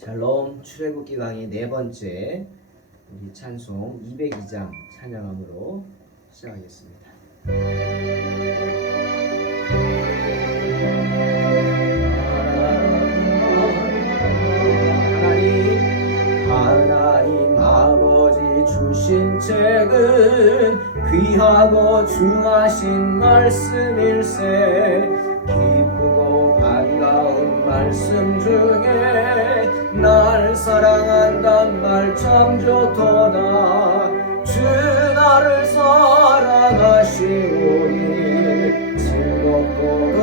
샬롬 출애굽기 강의 네 번째 우리 찬송 202장 찬양함으로 시작하겠습니다. 하나님 아버지 주신 책은 귀하고 중하신 말씀일세. 기쁘고 반가운 말씀 중에 날 사랑한단 말 참 좋도다. 주 나를 사랑하시오니 즐겁고도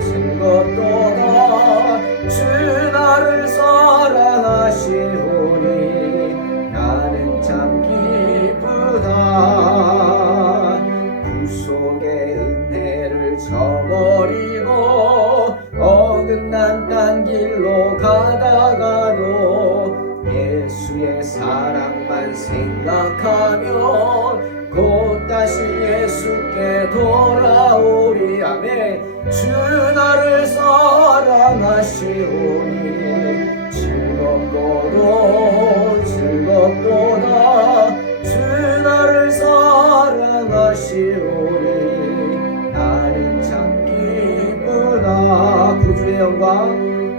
즐겁도다. 주 나를 사랑하시오니 나는 참 기쁘다. 구속의 은혜를 저버리고 어긋난 딴 길로 가다가도 예수의 사랑만 생각하면 곧 다시 예수께 돌아오리. 아멘. 주 나를 사랑하시오니 즐겁고도 즐겁도다. 주 나를 사랑하시오니 나는 참 기쁘다.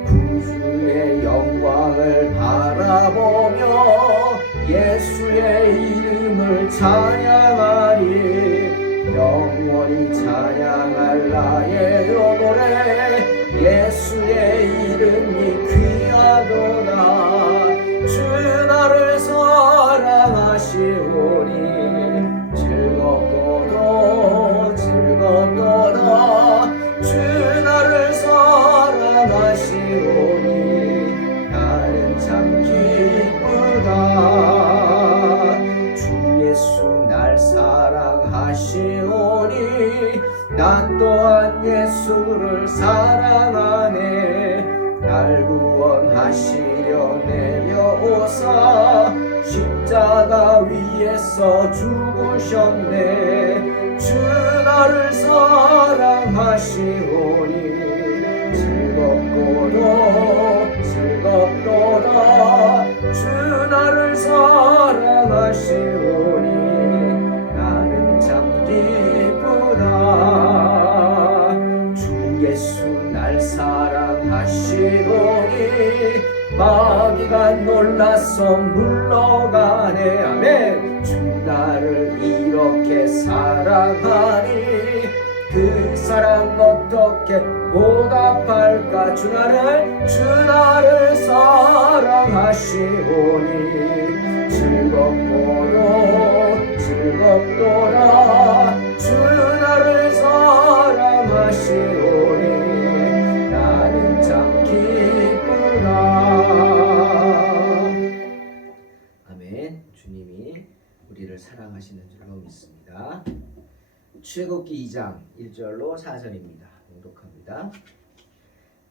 구주의 영광을 바라보며 예수의 이름을 찬양하리. 영원히 찬양할 나의 노래 예수의 이름이 귀하도다. 주 나를 사랑하시오니 즐겁고도 즐겁도다. 주 나를 사랑하시오니 나는 참 기쁘다. 주 예수 날 사랑하시오니 나 또한 예수를 사랑하네. 날 구원하시려 내려오사 십자가 위에서 죽으셨네. 주 나를 사랑하시오니 즐겁고도 즐겁도다. 주 나를 사랑하시오니 나는 참 기쁘다. 주 예수 날 사랑하시오니 마귀가 놀라서 물러가네. 아멘. 주 나를 이렇게 사랑하니 그 사랑 어떻게 보답할까. 주 나를 사랑하시오니 즐겁고도 즐겁도다. 주 나를 사랑하시오니 나는 참 기쁘다. 아멘. 주님이 우리를 사랑하시는 줄로 믿습니다. 출애굽기 2장 1절로 4절입니다. 봉독합니다.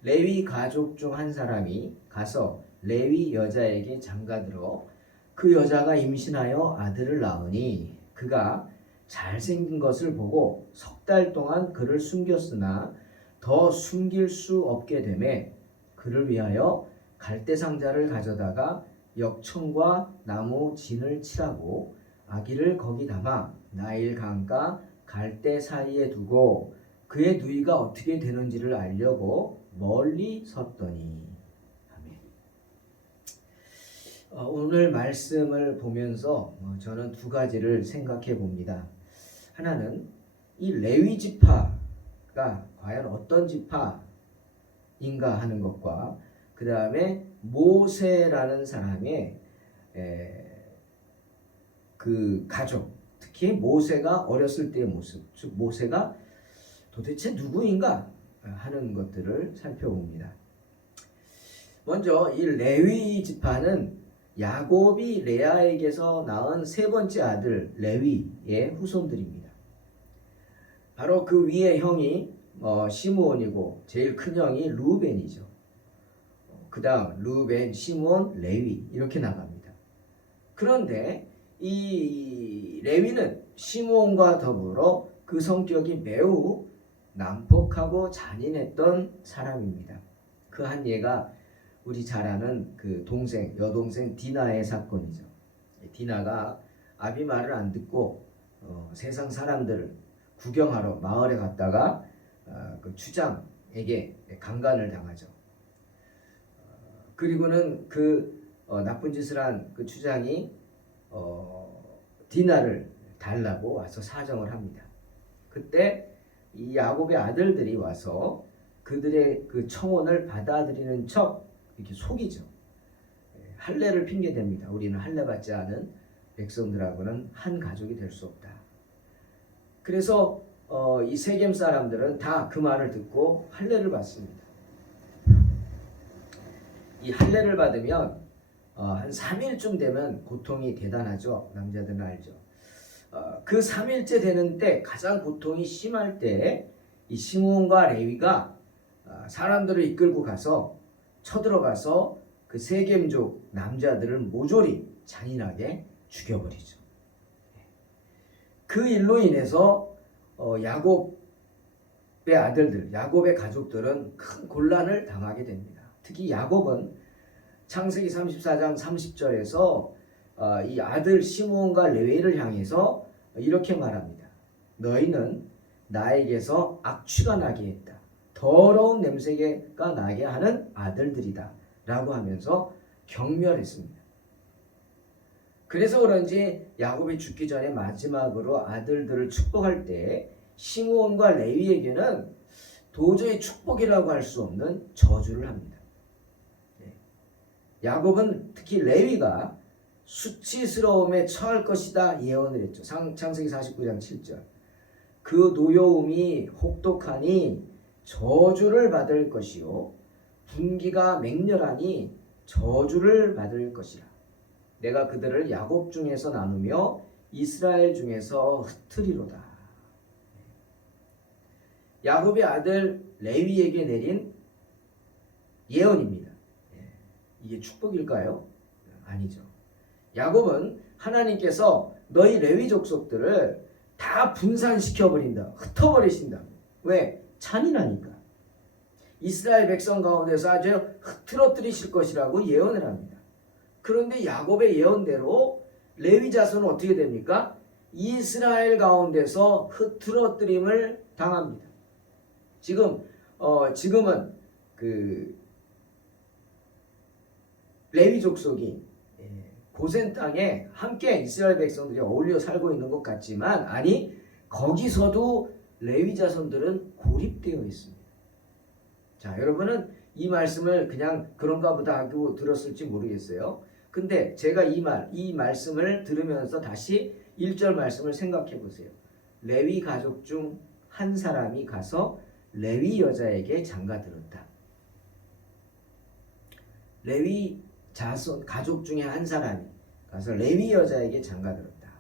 레위 가족 중 한 사람이 가서 레위 여자에게 장가들어 그 여자가 임신하여 아들을 낳으니 그가 잘생긴 것을 보고 석 달 동안 그를 숨겼으나 더 숨길 수 없게 되매 그를 위하여 갈대 상자를 가져다가 역청과 나무 진을 칠하고 아기를 거기 담아 나일 강가 갈대 사이에 두고 그의 누이가 어떻게 되는지를 알려고 멀리 섰더니. 아멘. 오늘 말씀을 보면서 저는 두 가지를 생각해 봅니다. 하나는 이 레위 지파가 과연 어떤 지파인가 하는 것과 그 다음에 모세라는 사람의 그 가족, 특히 모세가 어렸을 때의 모습, 즉 모세가 도대체 누구인가 하는 것들을 살펴봅니다. 먼저 이 레위 지파는 야곱이 레아에게서 낳은 세 번째 아들 레위의 후손들입니다. 바로 그 위의 형이 시므온이고 제일 큰 형이 르우벤이죠. 그 다음 르우벤, 시므온, 레위 이렇게 나갑니다. 그런데 이 레위는 시므온과 더불어 그 성격이 매우 난폭하고 잔인했던 사람입니다. 그 한 예가 우리 잘 아는 그 여동생 디나의 사건이죠. 디나가 아비 말을 안 듣고 세상 사람들을 구경하러 마을에 갔다가 그 추장에게 강간을 당하죠. 그리고는 나쁜 짓을 한 그 추장이 디나를 달라고 와서 사정을 합니다. 그때 이 야곱의 아들들이 와서 그들의 그 청혼을 받아들이는 척 이렇게 속이죠. 할례를 핑계 댑니다. 우리는 할례 받지 않은 백성들하고는 한 가족이 될 수 없다. 그래서 이 세겜 사람들은 다 그 말을 듣고 할례를 받습니다. 이 할례를 받으면 한 3일쯤 되면 고통이 대단하죠. 남자들은 알죠. 그 3일째 되는 때 가장 고통이 심할 때 이 시므온과 레위가 사람들을 이끌고 가서 쳐들어가서 그 세겜족 남자들을 모조리 잔인하게 죽여버리죠. 그 일로 인해서 야곱의 아들들, 야곱의 가족들은 큰 곤란을 당하게 됩니다. 특히 야곱은 창세기 34장 30절에서 이 아들 시므온과 레위를 향해서 이렇게 말합니다. 너희는 나에게서 악취가 나게 했다. 더러운 냄새가 나게 하는 아들들이다. 라고 하면서 경멸했습니다. 그래서 그런지 야곱이 죽기 전에 마지막으로 아들들을 축복할 때 시므온과 레위에게는 도저히 축복이라고 할 수 없는 저주를 합니다. 야곱은 특히 레위가 수치스러움에 처할 것이다 예언을 했죠. 창세기 49장 7절. 그 노여움이 혹독하니 저주를 받을 것이요 분기가 맹렬하니 저주를 받을 것이라. 내가 그들을 야곱 중에서 나누며 이스라엘 중에서 흩으리로다. 야곱의 아들 레위에게 내린 예언입니다. 이게 축복일까요? 아니죠. 야곱은 하나님께서 너희 레위 족속들을 다 분산시켜버린다. 흩어버리신다. 왜? 잔인하니까. 이스라엘 백성 가운데서 아주 흐트러뜨리실 것이라고 예언을 합니다. 그런데 야곱의 예언대로 레위 자손은 어떻게 됩니까? 이스라엘 가운데서 흐트러뜨림을 당합니다. 지금은 그 레위 족속이 고센 땅에 함께 이스라엘 백성들이 어울려 살고 있는 것 같지만 아니 거기서도 레위 자손들은 고립되어 있습니다. 자, 여러분은 이 말씀을 그냥 그런가 보다 하고 들었을지 모르겠어요. 근데 제가 이 말씀을 들으면서 다시 1절 말씀을 생각해 보세요. 레위 가족 중 한 사람이 가서 레위 여자에게 장가들었다. 레위 자손 가족 중에 한 사람이 가서 레위 여자에게 장가들었다.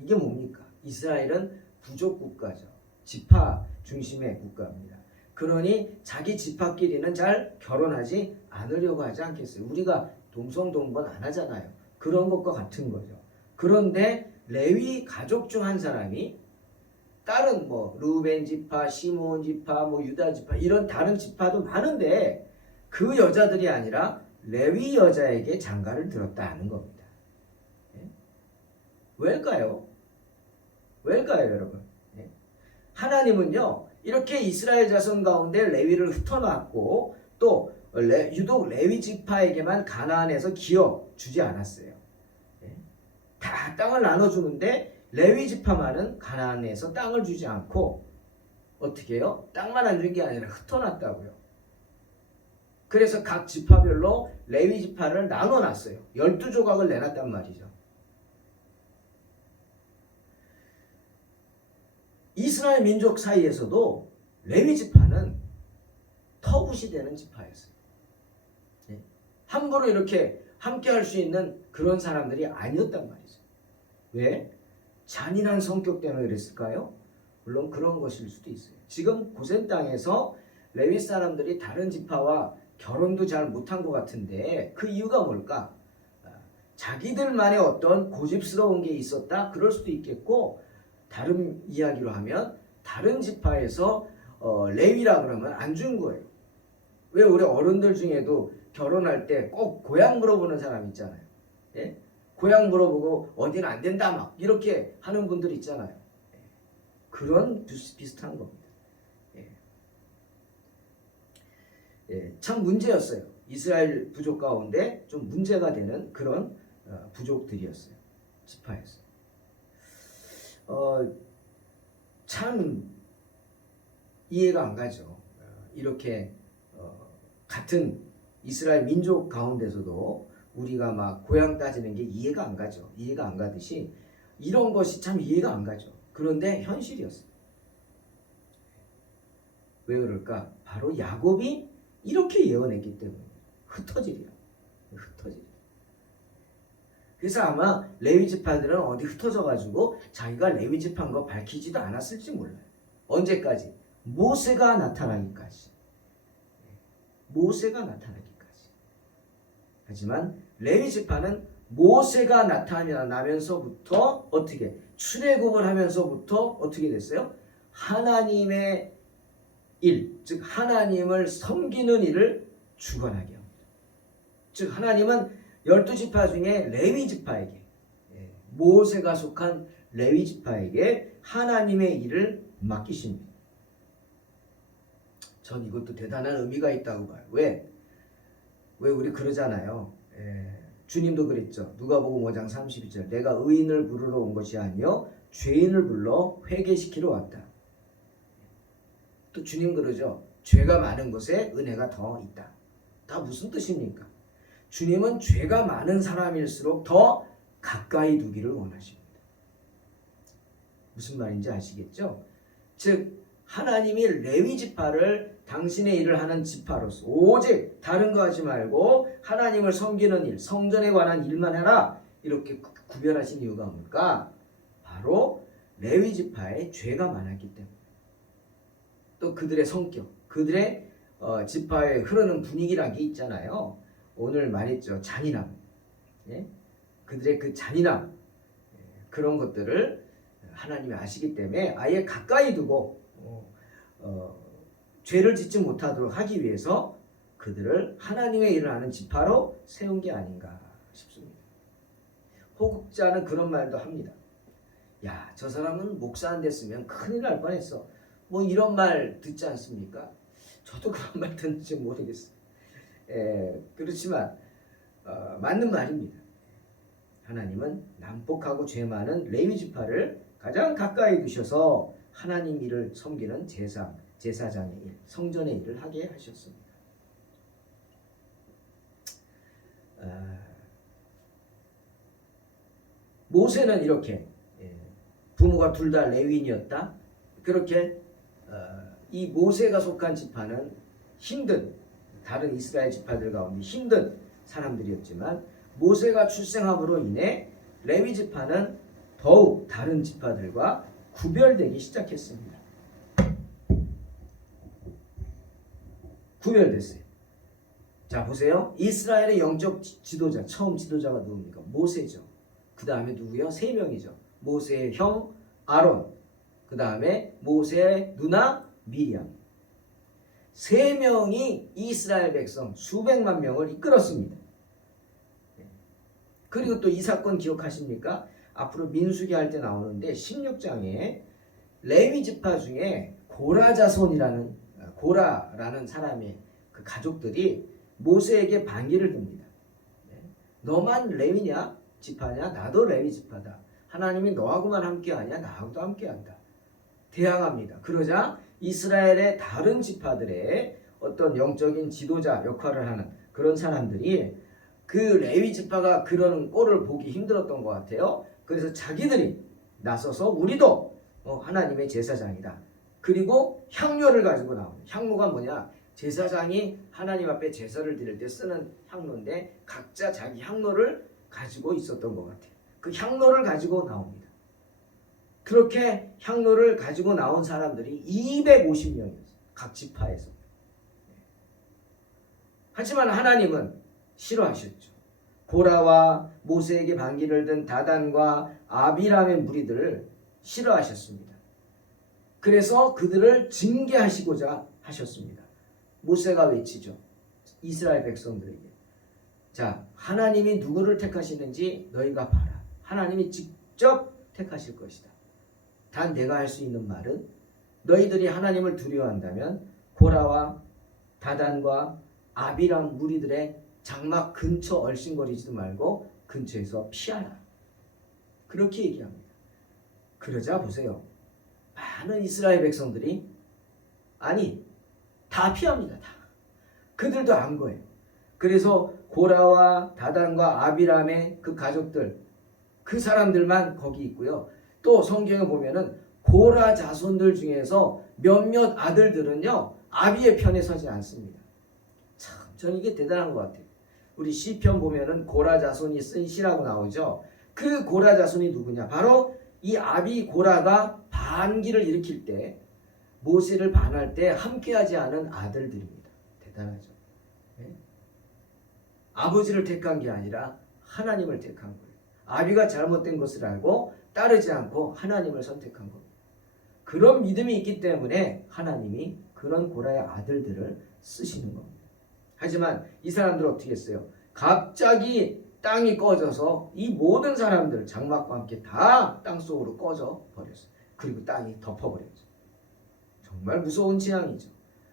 이게 뭡니까? 이스라엘은 부족 국가죠. 지파 중심의 국가입니다. 그러니 자기 지파끼리는 잘 결혼하지 않으려고 하지 않겠어요. 우리가 동성동본 안 하잖아요. 그런 것과 같은 거죠. 그런데 레위 가족 중 한 사람이 다른 루벤 지파, 시므온 지파, 유다 지파 이런 다른 지파도 많은데 그 여자들이 아니라 레위 여자에게 장가를 들었다는 겁니다. 왜일까요? 여러분? 하나님은요 이렇게 이스라엘 자손 가운데 레위를 흩어놨고 또 유독 레위 지파에게만 가나안에서 기어 주지 않았어요. 다 땅을 나눠주는데 레위 지파만은 가나안에서 땅을 주지 않고 어떻게 해요? 땅만 안 준 게 아니라 흩어놨다고요. 그래서 각 지파별로 레위 지파를 나눠놨어요. 12조각을 내놨단 말이죠. 이스라엘 민족 사이에서도 레위 지파는 터붓이 되는 지파였어요. 함부로 이렇게 함께 할 수 있는 그런 사람들이 아니었단 말이죠. 왜? 잔인한 성격 때문에 그랬을까요? 물론 그런 것일 수도 있어요. 지금 고센 땅에서 레위 사람들이 다른 지파와 결혼도 잘 못한 것 같은데 그 이유가 뭘까? 자기들만의 어떤 고집스러운 게 있었다? 그럴 수도 있겠고 다른 이야기로 하면 다른 지파에서 레위라 그러면 안 준 거예요. 왜 우리 어른들 중에도 결혼할 때 꼭 고향 물어보는 사람 있잖아요. 예? 고향 물어보고 어디는 안 된다 막 이렇게 하는 분들 있잖아요. 예. 그런 비슷한 겁니다. 예. 예. 참 문제였어요. 이스라엘 부족 가운데 좀 문제가 되는 그런 부족들이었어요. 지파였어요. 참 이해가 안 가죠. 이렇게 같은 이스라엘 민족 가운데서도 우리가 막 고향 따지는 게 이해가 안 가죠. 이해가 안 가듯이 이런 것이 참 이해가 안 가죠. 그런데 현실이었어요. 왜 그럴까? 바로 야곱이 이렇게 예언했기 때문에 흩어지리라. 흩어지리라. 그래서 아마 레위 지파들은 어디 흩어져 가지고 자기가 레위 지파인 거 밝히지도 않았을지 몰라요. 언제까지? 모세가 나타나기까지. 모세가 나타나기까지. 하지만 레위 지파는 모세가 나타나면서부터 어떻게 출애굽을 하면서부터 어떻게 됐어요? 하나님의 일, 즉 하나님을 섬기는 일을 주관하게 합니다. 즉 하나님은 12지파 중에 레위 지파에게, 모세가 속한 레위 지파에게 하나님의 일을 맡기십니다. 전 이것도 대단한 의미가 있다고 봐요. 왜 우리 그러잖아요. 주님도 그랬죠. 누가복음 5장 32절 내가 의인을 부르러 온 것이 아니요 죄인을 불러 회개시키러 왔다. 또 주님 그러죠. 죄가 많은 곳에 은혜가 더 있다. 다 무슨 뜻입니까? 주님은 죄가 많은 사람일수록 더 가까이 두기를 원하십니다. 무슨 말인지 아시겠죠? 즉 하나님이 레위 지파를 당신의 일을 하는 지파로서 오직 다른 거 하지 말고 하나님을 섬기는 일, 성전에 관한 일만 해라 이렇게 구별하신 이유가 뭘까? 바로 레위 지파의 죄가 많았기 때문에 또 그들의 성격, 그들의 지파에 흐르는 분위기란 게 있잖아요. 오늘 말했죠. 잔인함. 예? 그들의 그 잔인함 그런 것들을 하나님이 아시기 때문에 아예 가까이 두고 죄를 짓지 못하도록 하기 위해서 그들을 하나님의 일을 하는 지파로 세운 게 아닌가 싶습니다. 호국자는 그런 말도 합니다. 야, 저 사람은 목사 안 됐으면 큰일 날 뻔했어. 뭐 이런 말 듣지 않습니까? 저도 그런 말 듣는지 모르겠어요. 그렇지만 맞는 말입니다. 하나님은 난폭하고 죄 많은 레위 지파를 가장 가까이 두셔서 하나님 일을 섬기는 제사장의 일, 성전의 일을 하게 하셨습니다. 모세는 이렇게 부모가 둘 다 레위인이었다. 그렇게 이 모세가 속한 지파는 힘든 다른 이스라엘 지파들 가운데 힘든 사람들이었지만 모세가 출생함으로 인해 레위 지파는 더욱 다른 지파들과 구별되기 시작했습니다. 구별됐어요. 자 보세요. 이스라엘의 영적 지도자, 처음 지도자가 누굽니까? 모세죠. 그 다음에 누구요? 3명이죠. 모세의 형 아론, 그 다음에 모세의 누나 미리암. 3명이 이스라엘 백성 수백만 명을 이끌었습니다. 그리고 또 이 사건 기억하십니까? 앞으로 민수기 할 때 나오는데 16장에 레위 지파 중에 고라라는 사람의 그 가족들이 모세에게 반기를 듭니다. 너만 레위냐? 지파냐? 나도 레위 지파다. 하나님이 너하고만 함께하냐? 나하고도 함께한다. 대항합니다. 그러자 이스라엘의 다른 지파들의 어떤 영적인 지도자 역할을 하는 그런 사람들이 그 레위 지파가 그런 꼴을 보기 힘들었던 것 같아요. 그래서 자기들이 나서서 우리도 하나님의 제사장이다. 그리고 향료를 가지고 나옵니다. 향로가 뭐냐? 제사장이 하나님 앞에 제사를 드릴 때 쓰는 향로인데 각자 자기 향로를 가지고 있었던 것 같아요. 그 향로를 가지고 나옵니다. 그렇게 향로를 가지고 나온 사람들이 250명이었어요. 각 지파에서. 하지만 하나님은 싫어하셨죠. 고라와 모세에게 반기를 든 다단과 아비람의 무리들을 싫어하셨습니다. 그래서 그들을 징계하시고자 하셨습니다. 모세가 외치죠. 이스라엘 백성들에게. 자, 하나님이 누구를 택하시는지 너희가 봐라. 하나님이 직접 택하실 것이다. 단 내가 할 수 있는 말은 너희들이 하나님을 두려워한다면 고라와 다단과 아비람 무리들의 장막 근처 얼씬거리지도 말고 근처에서 피하라. 그렇게 얘기합니다. 그러자 보세요. 많은 이스라엘 백성들이 아니 다 피합니다. 다. 그들도 안 거예요. 그래서 고라와 다단과 아비람의 그 가족들 그 사람들만 거기 있고요. 또 성경에 보면은 고라 자손들 중에서 몇몇 아들들은요 아비의 편에 서지 않습니다. 참 저는 이게 대단한 것 같아요. 우리 시편 보면은 고라 자손이 쓴 시라고 나오죠. 그 고라 자손이 누구냐? 바로 이 아비 고라가 반기를 일으킬 때 모세를 반할 때 함께하지 않은 아들들입니다. 대단하죠. 네? 아버지를 택한 게 아니라 하나님을 택한 거예요. 아비가 잘못된 것을 알고 따르지 않고 하나님을 선택한 겁니다. 그런 믿음이 있기 때문에 하나님이 그런 고라의 아들들을 쓰시는 겁니다. 하지만 이 사람들은 어떻게 했어요? 갑자기 땅이 꺼져서 이 모든 사람들 장막과 함께 다 땅속으로 꺼져 버렸어요. 그리고 땅이 덮어버렸죠. 정말 무서운 재앙이죠.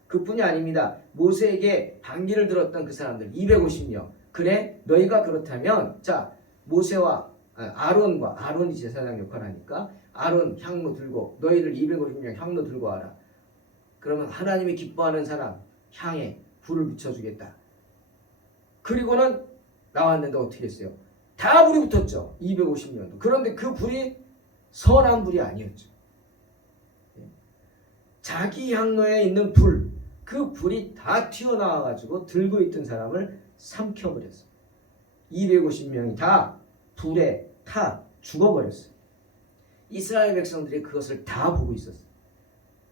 그뿐이 아닙니다. 모세에게 반기를 들었던 그 사람들 250명. 그래 너희가 그렇다면 자 모세와 아론이 제사장 역할을 하니까 아론 향로 들고 너희들 250명 향로 들고 와라. 그러면 하나님이 기뻐하는 사람 향에 불을 비춰주겠다. 그리고는 나왔는데 어떻게 했어요? 다 불이 붙었죠. 250명도. 그런데 그 불이 선한 불이 아니었죠. 자기 향로에 있는 불, 그 불이 다 튀어나와가지고 들고 있던 사람을 삼켜버렸어요. 250명이 다 불에 타 죽어버렸어요. 이스라엘 백성들이 그것을 다 보고 있었어요.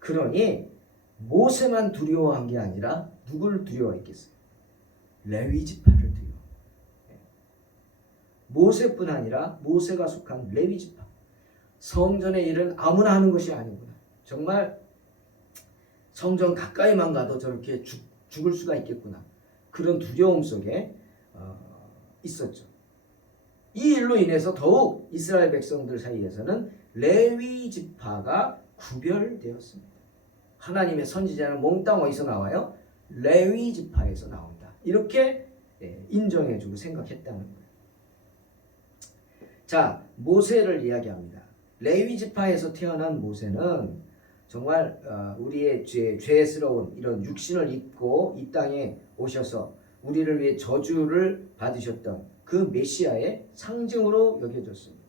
그러니 모세만 두려워한 게 아니라 누구를 두려워했겠어요? 레위 지파를 두려워. 모세뿐 아니라 모세가 속한 레위 지파. 성전의 일은 아무나 하는 것이 아니구나. 정말 성전 가까이만 가도 저렇게 죽을 수가 있겠구나. 그런 두려움 속에 있었죠. 이 일로 인해서 더욱 이스라엘 백성들 사이에서는 레위 지파가 구별되었습니다. 하나님의 선지자는 몽땅 어디서 나와요? 레위 지파에서 나온다. 이렇게 인정해주고 생각했다는 거예요. 자, 모세를 이야기합니다. 레위 지파에서 태어난 모세는 정말 우리의 죄스러운 이런 육신을 입고 이 땅에 오셔서 우리를 위해 저주를 받으셨던 그 메시아의 상징으로 여겨졌습니다.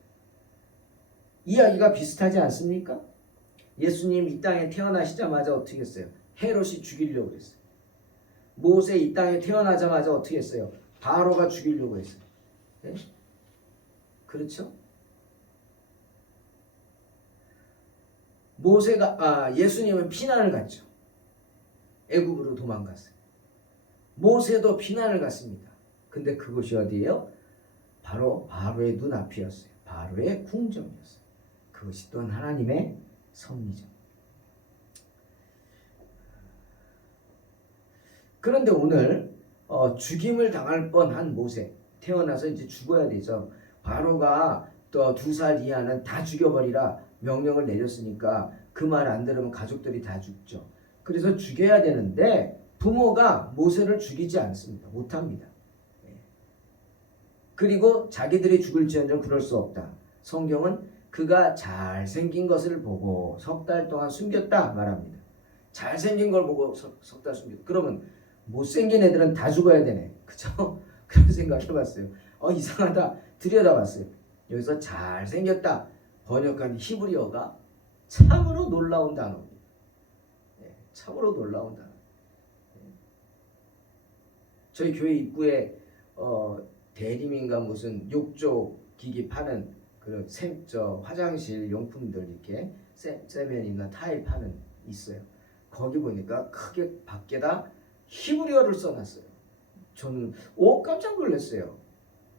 이야기가 비슷하지 않습니까? 예수님 이 땅에 태어나시자마자 어떻게 했어요? 헤롯이 죽이려고 했어요. 모세 이 땅에 태어나자마자 어떻게 했어요? 바로가 죽이려고 했어요. 네? 그렇죠? 예수님은 피난을 갔죠. 애굽으로 도망갔어요. 모세도 피난을 갔습니다. 근데 그곳이 어디예요? 바로 바로의 눈앞이었어요. 바로의 궁정이었어요. 그것이 또한 하나님의 섭리죠. 그런데 오늘 죽임을 당할 뻔한 모세, 태어나서 이제 죽어야 되죠. 바로가 또 2살 이하는 다 죽여버리라 명령을 내렸으니까 그 말 안 들으면 가족들이 다 죽죠. 그래서 죽여야 되는데 부모가 모세를 죽이지 않습니다. 못합니다. 그리고 자기들이 죽을지언정 그럴 수 없다. 성경은 그가 잘생긴 것을 보고 3달 동안 숨겼다 말합니다. 잘생긴 걸 보고 석 달 숨겼다. 그러면 못생긴 애들은 다 죽어야 되네. 그죠? 그런 생각해봤어요. 이상하다. 들여다봤어요. 여기서 잘생겼다 번역한 히브리어가 참으로 놀라운 단어입니다. 참으로 놀라운 단어. 저희 교회 입구에 대리민가 무슨 욕조 기기 파는 그 화장실 용품들 이렇게 세면이나 타일 파는 있어요. 거기 보니까 크게 밖에다 히브리어를 써놨어요. 저는 깜짝 놀랐어요.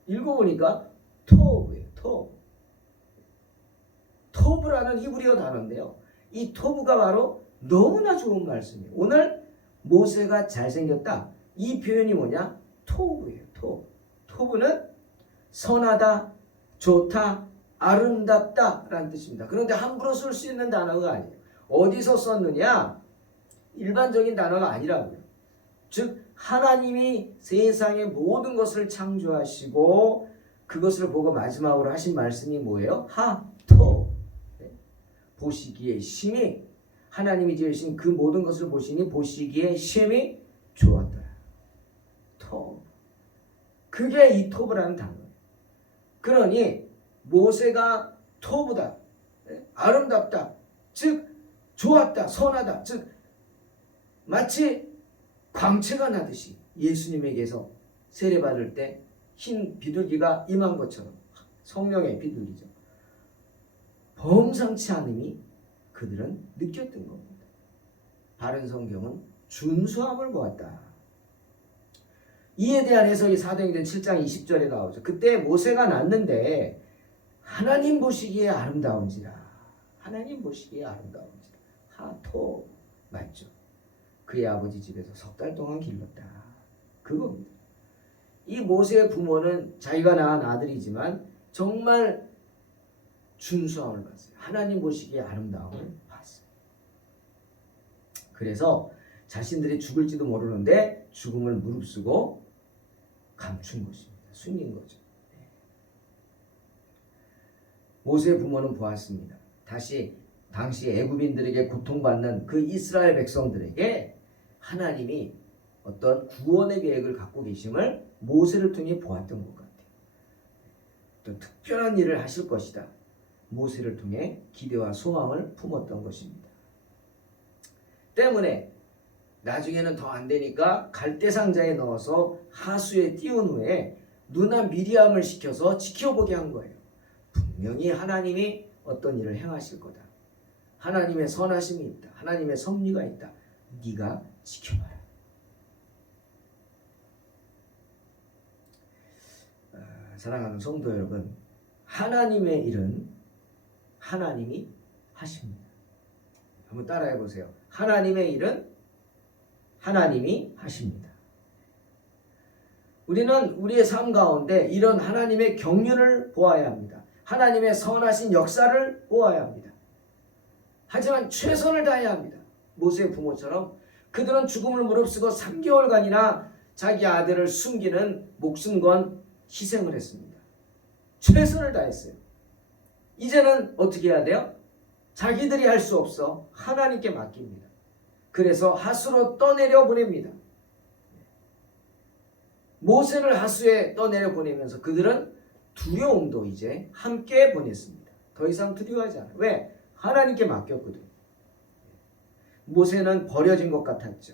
읽어보니까 토브예요. 토브라는 히브리어 단어인데요. 이 토브가 바로 너무나 좋은 말씀이에요. 오늘 모세가 잘생겼다. 이 표현이 뭐냐? 토브예요. 토브는 선하다, 좋다, 아름답다 라는 뜻입니다. 그런데 함부로 쓸 수 있는 단어가 아니에요. 어디서 썼느냐? 일반적인 단어가 아니라고요. 즉 하나님이 세상의 모든 것을 창조하시고 그것을 보고 마지막으로 하신 말씀이 뭐예요? 하토. 보시기에 심히, 하나님이 지으신 그 모든 것을 보시니 보시기에 심히 좋았더라. 토브. 그게 이 토브라는 단어예요. 그러니 모세가 토브다, 아름답다, 즉 좋았다, 선하다, 즉 마치 광채가 나듯이 예수님에게서 세례받을 때 흰 비둘기가 임한 것처럼, 성령의 비둘기죠. 범상치 않음이 그들은 느꼈던 겁니다. 바른 성경은 준수함을 보았다. 이에 대한 해석이 사도행전 7장 20절에 나오죠. 그때 모세가 낳는데 하나님 보시기에 아름다운지라. 하나님 보시기에 아름다운지라. 하토. 맞죠? 그의 아버지 집에서 석 달 동안 길렀다. 그겁니다. 이 모세의 부모는 자기가 낳은 아들이지만 정말 준수함을 봤어요. 하나님 보시기에 아름다움을 봤어요. 그래서 자신들이 죽을지도 모르는데 죽음을 무릅쓰고 감춘 것입니다. 숨긴 거죠. 모세의 부모는 보았습니다. 당시 애굽인들에게 고통받는 그 이스라엘 백성들에게 하나님이 어떤 구원의 계획을 갖고 계심을 모세를 통해 보았던 것 같아요. 또 특별한 일을 하실 것이다. 모세를 통해 기대와 소망을 품었던 것입니다. 때문에 나중에는 더 안 되니까 갈대 상자에 넣어서 하수에 띄운 후에 누나 미리암을 시켜서 지켜보게 한 거예요. 분명히 하나님이 어떤 일을 행하실 거다. 하나님의 선하심이 있다. 하나님의 섭리가 있다. 네가 지켜봐라. 사랑하는 성도 여러분, 하나님의 일은 하나님이 하십니다. 한번 따라해 보세요. 하나님의 일은 하나님이 하십니다. 우리는 우리의 삶 가운데 이런 하나님의 경륜을 보아야 합니다. 하나님의 선하신 역사를 보아야 합니다. 하지만 최선을 다해야 합니다. 모세의 부모처럼 그들은 죽음을 무릅쓰고 3개월간이나 자기 아들을 숨기는 목숨 건 희생을 했습니다. 최선을 다했어요. 이제는 어떻게 해야 돼요? 자기들이 할 수 없어 하나님께 맡깁니다. 그래서 하수로 떠내려 보냅니다. 모세를 하수에 떠내려 보내면서 그들은 두려움도 이제 함께 보냈습니다. 더 이상 두려워하지 않아요. 왜? 하나님께 맡겼거든요. 모세는 버려진 것 같았죠.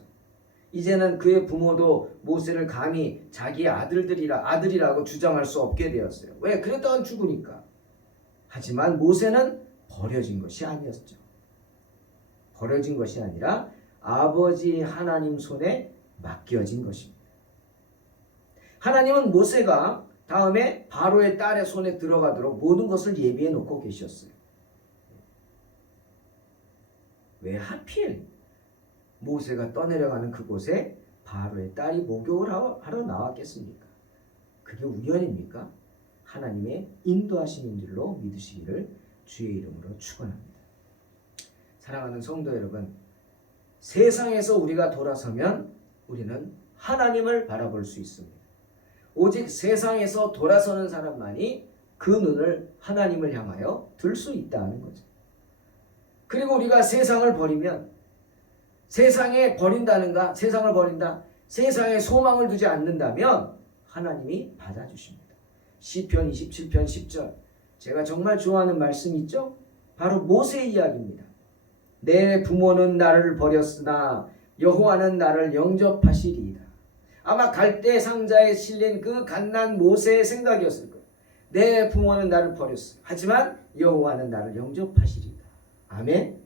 이제는 그의 부모도 모세를 감히 자기 아들이라고 주장할 수 없게 되었어요. 왜? 그랬다간 죽으니까. 하지만 모세는 버려진 것이 아니었죠. 버려진 것이 아니라 아버지 하나님 손에 맡겨진 것입니다. 하나님은 모세가 다음에 바로의 딸의 손에 들어가도록 모든 것을 예비해 놓고 계셨어요. 왜 하필 모세가 떠내려가는 그곳에 바로의 딸이 목욕을 하러 나왔겠습니까? 그게 우연입니까? 하나님의 인도하심인 줄로 믿으시기를 주의 이름으로 축원합니다. 사랑하는 성도 여러분, 세상에서 우리가 돌아서면 우리는 하나님을 바라볼 수 있습니다. 오직 세상에서 돌아서는 사람만이 그 눈을 하나님을 향하여 들 수 있다는 거죠. 그리고 우리가 세상을 버리면, 세상에 버린다는가, 세상을 버린다, 세상에 소망을 두지 않는다면 하나님이 받아주십니다. 시편 27편 10절, 제가 정말 좋아하는 말씀이 있죠? 바로 모세의 이야기입니다. 내 부모는 나를 버렸으나 여호와는 나를 영접하시리이다. 아마 갈대 상자에 실린 그 갓난 모세의 생각이었을 거예요. 내 부모는 나를 버렸어. 하지만 여호와는 나를 영접하시리이다. 아멘.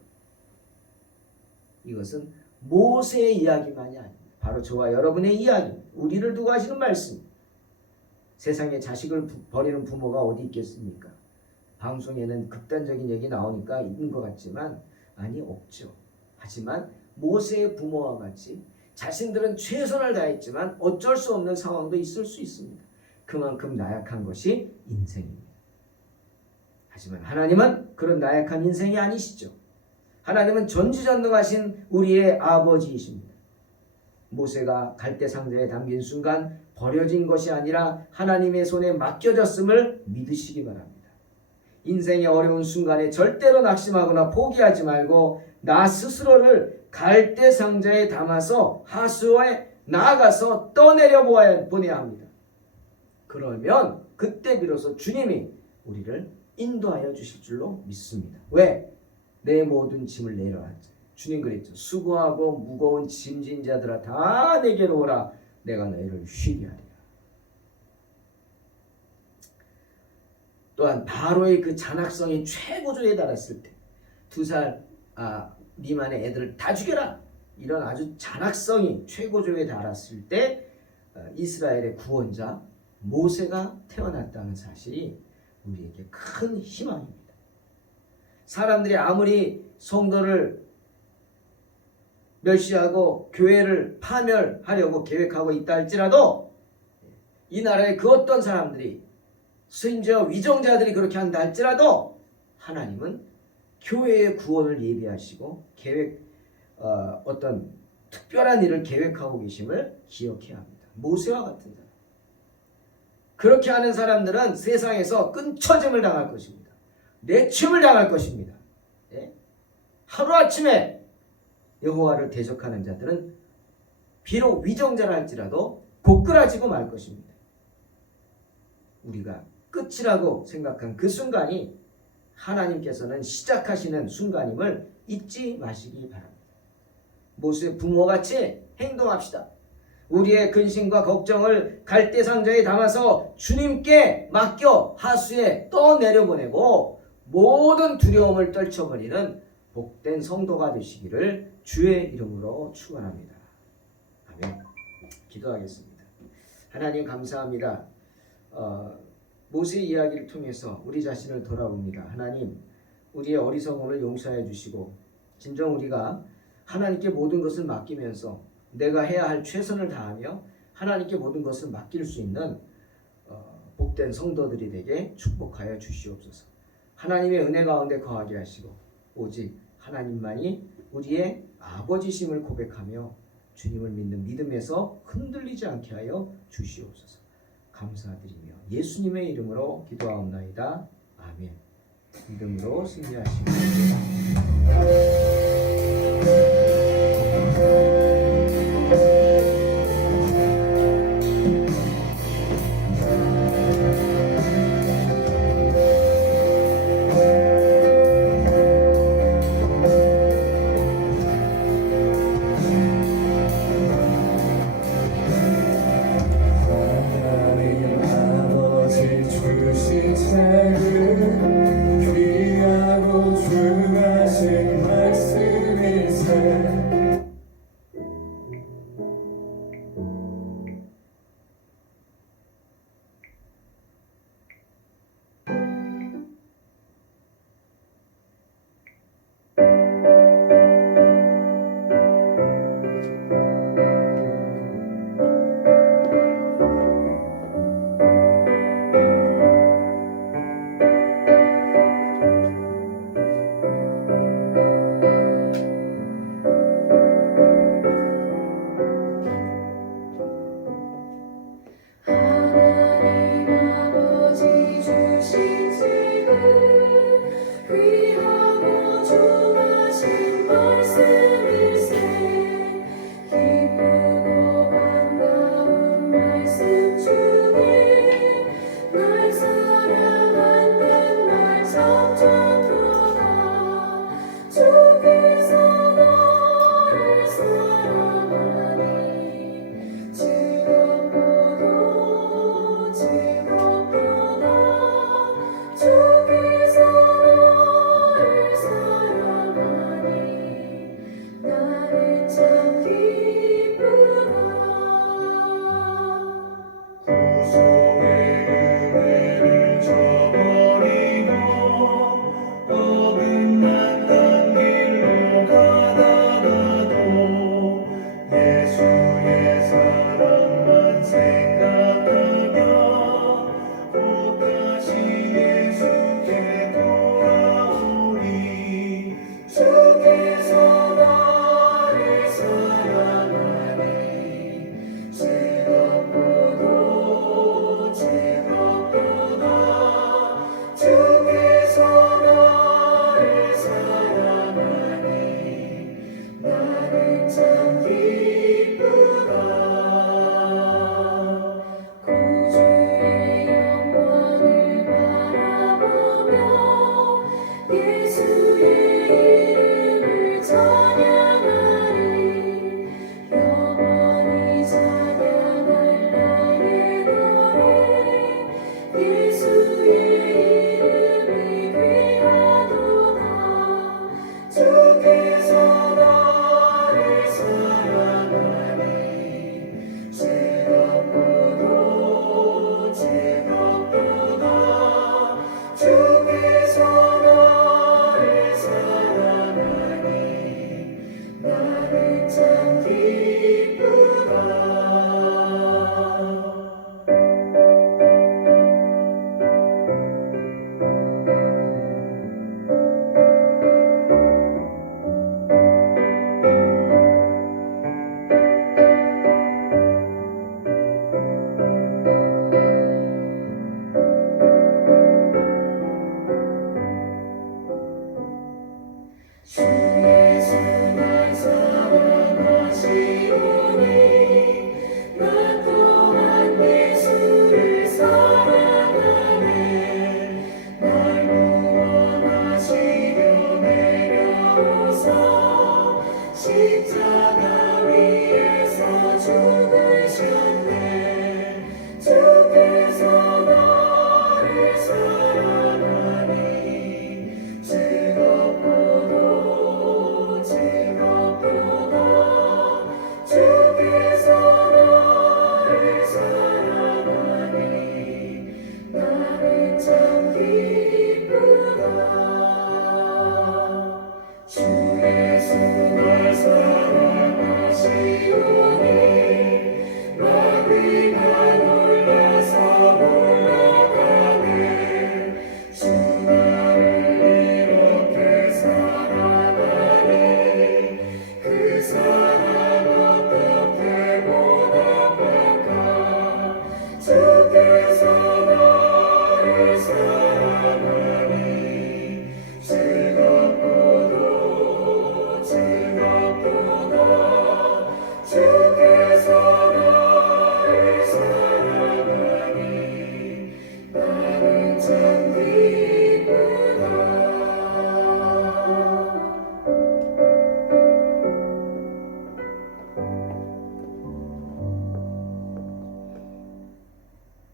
이것은 모세의 이야기만이 아닙니다. 바로 저와 여러분의 이야기입니다. 우리를 두고 하시는 말씀. 세상에 자식을 버리는 부모가 어디 있겠습니까? 방송에는 극단적인 얘기 나오니까 있는 것 같지만 아니 없죠. 하지만 모세의 부모와 같이 자신들은 최선을 다했지만 어쩔 수 없는 상황도 있을 수 있습니다. 그만큼 나약한 것이 인생입니다. 하지만 하나님은 그런 나약한 인생이 아니시죠. 하나님은 전지전능하신 우리의 아버지이십니다. 모세가 갈대 상자에 담긴 순간 버려진 것이 아니라 하나님의 손에 맡겨졌음을 믿으시기 바랍니다. 인생의 어려운 순간에 절대로 낙심하거나 포기하지 말고 나 스스로를 갈대 상자에 담아서 하수에 나아가서 떠내려 보내야 합니다. 그러면 그때 비로소 주님이 우리를 인도하여 주실 줄로 믿습니다. 왜? 내 모든 짐을 내려라. 주님 그랬죠. 수고하고 무거운 짐진 자들아 다 내게로 오라. 내가 너희를 쉬게 하리라. 또한 바로의 그 잔악성이 최고조에 달했을 때 2살 미만의 애들을 다 죽여라. 이런 아주 잔악성이 최고조에 달했을 때 이스라엘의 구원자 모세가 태어났다는 사실이 우리에게 큰 희망입니다. 사람들이 아무리 성도를 멸시하고 교회를 파멸하려고 계획하고 있다 할지라도 이 나라의 그 어떤 사람들이 심지어 위정자들이 그렇게 한다 할지라도 하나님은 교회의 구원을 예비하시고 어떤 특별한 일을 계획하고 계심을 기억해야 합니다. 모세와 같은 사람. 그렇게 하는 사람들은 세상에서 끊쳐짐을 당할 것입니다. 내춤을 당할 것입니다. 예? 하루아침에 여호와를 대적하는 자들은 비록 위정자라 할지라도 고꾸라지고 말 것입니다. 우리가 끝이라고 생각한 그 순간이 하나님께서는 시작하시는 순간임을 잊지 마시기 바랍니다. 모세의 부모같이 행동합시다. 우리의 근심과 걱정을 갈대 상자에 담아서 주님께 맡겨 하수에 떠내려보내고 모든 두려움을 떨쳐버리는 복된 성도가 되시기를 주의 이름으로 축원합니다. 아멘. 기도하겠습니다. 하나님 감사합니다. 모세의 이야기를 통해서 우리 자신을 돌아봅니다. 하나님, 우리의 어리석음을 용서해 주시고 진정 우리가 하나님께 모든 것을 맡기면서 내가 해야 할 최선을 다하며 하나님께 모든 것을 맡길 수 있는 복된 성도들이 되게 축복하여 주시옵소서. 하나님의 은혜 가운데 거하게 하시고 오직 하나님만이 우리의 아버지심을 고백하며 주님을 믿는 믿음에서 흔들리지 않게 하여 주시옵소서. 감사드리며 예수님의 이름으로 기도하옵나이다. 아멘. 믿음으로 승리하시기 바랍니다.